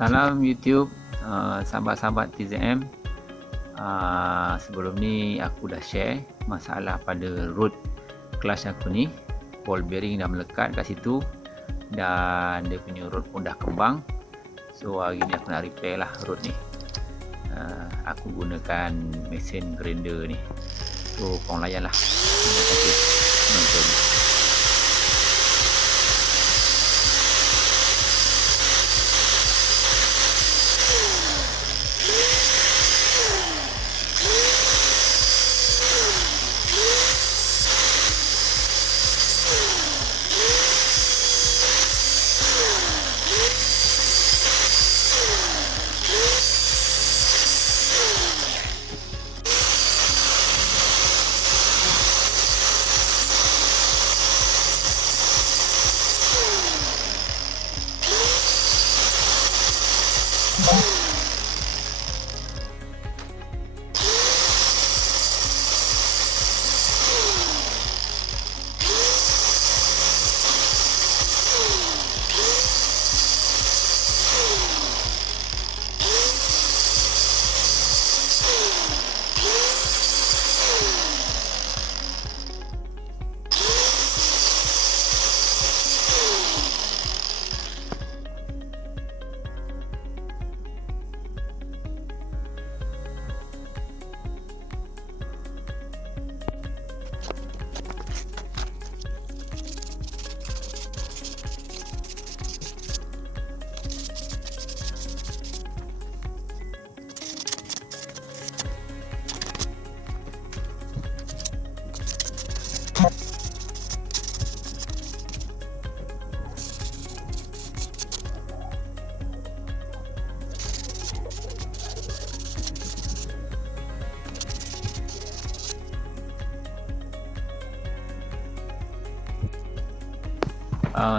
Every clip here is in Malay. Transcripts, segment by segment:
Salam YouTube, sahabat-sahabat TZM. Sebelum ni aku dah share masalah pada root clutch aku ni. Ball bearing dah melekat kat situ dan dia punya root pun dah kembang. So hari ni aku nak repair lah root ni. Aku gunakan mesin grinder ni. So korang layan lah. Terima kasih menonton.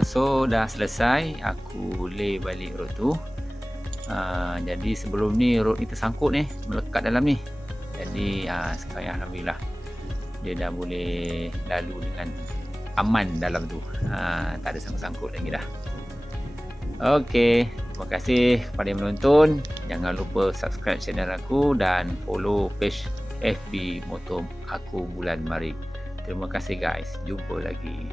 So dah selesai aku lay balik rod tu. Jadi sebelum ni rod ni tersangkut ni, melekat dalam ni. Jadi sekarang alhamdulillah dia dah boleh lalu dengan aman dalam tu. Tak ada sangkut-sangkut lagi dah. Okey, terima kasih kepada yang menonton. Jangan lupa subscribe channel aku dan follow page FB Motor Aku Bulan Marik. Terima kasih guys. Jumpa lagi.